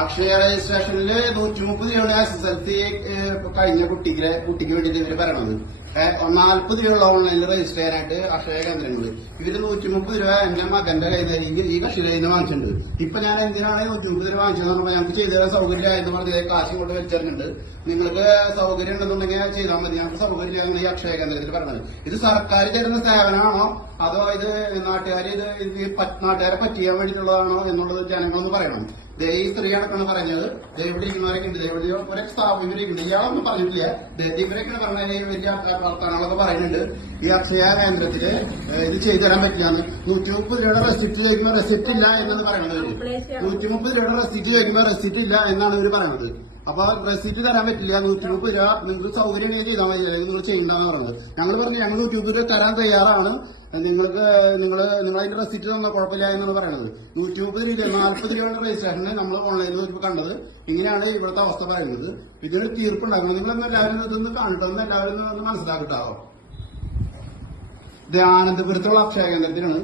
അക്ഷയ രജിസ്ട്രേഷനില് 130 രൂപയുടെ SSLC കഴിഞ്ഞ കുട്ടിക്ക് വേണ്ടിയിട്ട് ഇവര് പറയണത് 40 രൂപയുള്ള ഓൺലൈനിൽ രജിസ്റ്റർ ചെയ്യാനായിട്ട് അക്ഷയ കേന്ദ്രങ്ങള് ഇവര് 130 രൂപ എന്റെ മകന്റെ കയ്യിൽ ഈ കക്ഷിയുടെ കയ്യിൽ നിന്ന് വാങ്ങിച്ചിട്ടുണ്ട്. ഇപ്പൊ ഞാൻ എന്തിനാണ് 130 രൂപ വാങ്ങിച്ചതെന്ന് പറഞ്ഞാൽ ഞങ്ങൾക്ക് ചെയ്തു തരാൻ സൗകര്യമായെന്ന് പറഞ്ഞത് കാശും കൊണ്ട് വെച്ചിട്ടുണ്ട്. നിങ്ങൾക്ക് സൗകര്യം ഉണ്ടെന്നുണ്ടെങ്കിൽ ചെയ്താൽ മതി, ഞങ്ങൾക്ക് സൗകര്യം ഈ അക്ഷയ കേന്ദ്രത്തിൽ പറഞ്ഞത്. ഇത് സർക്കാർ തരുന്ന സേവനമാണോ അതോ ഇത് നാട്ടുകാരെ പറ്റിയാൻ വേണ്ടിയിട്ടുള്ളതാണോ എന്നുള്ളത് ജനങ്ങളൊന്ന് പറയണം. ഈ സ്ത്രീ അടക്കമാണ് പറഞ്ഞത്. ഇവിടെ ഇരിക്കുന്നവരൊക്കെ ഉണ്ട്, ഒരു സ്ഥാപനത്തിരിക്കുന്നുണ്ട്. ഇയാളൊന്നും പറഞ്ഞിട്ടില്ല. ഇവരൊക്കെയാണ് പറഞ്ഞത് വലിയ വർത്തമാനങ്ങളൊക്കെ പറയുന്നുണ്ട്. ഈ അക്ഷയ കേന്ദ്രത്തില് ഇത് ചെയ്തു തരാൻ പറ്റില്ലാന്ന്. 130 രൂപയുടെ റെസിപ്റ്റ് ചോദിക്കുമ്പോൾ റെസിപ്റ്റ് ഇല്ല എന്നാണ് പറയുന്നത്. 130 രൂപയുടെ റെസിപ്റ്റ് ചോദിക്കുമ്പോൾ റെസിപ്റ്റ് ഇല്ല എന്നാണ് ഇവര് പറയുന്നത്. അപ്പൊ റെസിപ്റ്റ് തരാൻ പറ്റില്ല. 130 രൂപ നിങ്ങൾക്ക് സൗകര്യം ചെയ്താൽ മതി, നിങ്ങൾ ചെയ്യണ്ടെന്ന് പറയുന്നത്. ഞങ്ങൾ പറഞ്ഞു ഞങ്ങൾ 130 രൂപ തരാൻ തയ്യാറാണ്, നിങ്ങൾ അതിന്റെ റെസിപ്റ്റ് തന്ന കുഴപ്പമില്ല എന്നാണ് പറയുന്നത്. 130 രൂപ 40 രൂപയുടെ രജിസ്ട്രേഷന് നമ്മൾ ഓൺലൈനിൽ കണ്ടത്. ഇങ്ങനെയാണ് ഇവിടുത്തെ അവസ്ഥ പറയുന്നത്. ഇതിന് തീർപ്പുണ്ടാക്കണം. നിങ്ങളൊന്നും എല്ലാവരും ഇതൊന്ന് കണ്ടെന്ന് എല്ലാവരും ഒന്ന് മനസ്സിലാക്കിട്ടാവോ. ഇത് ആനന്ദപുരത്തുള്ള അക്ഷയ കേന്ദ്രത്തിനാണ്.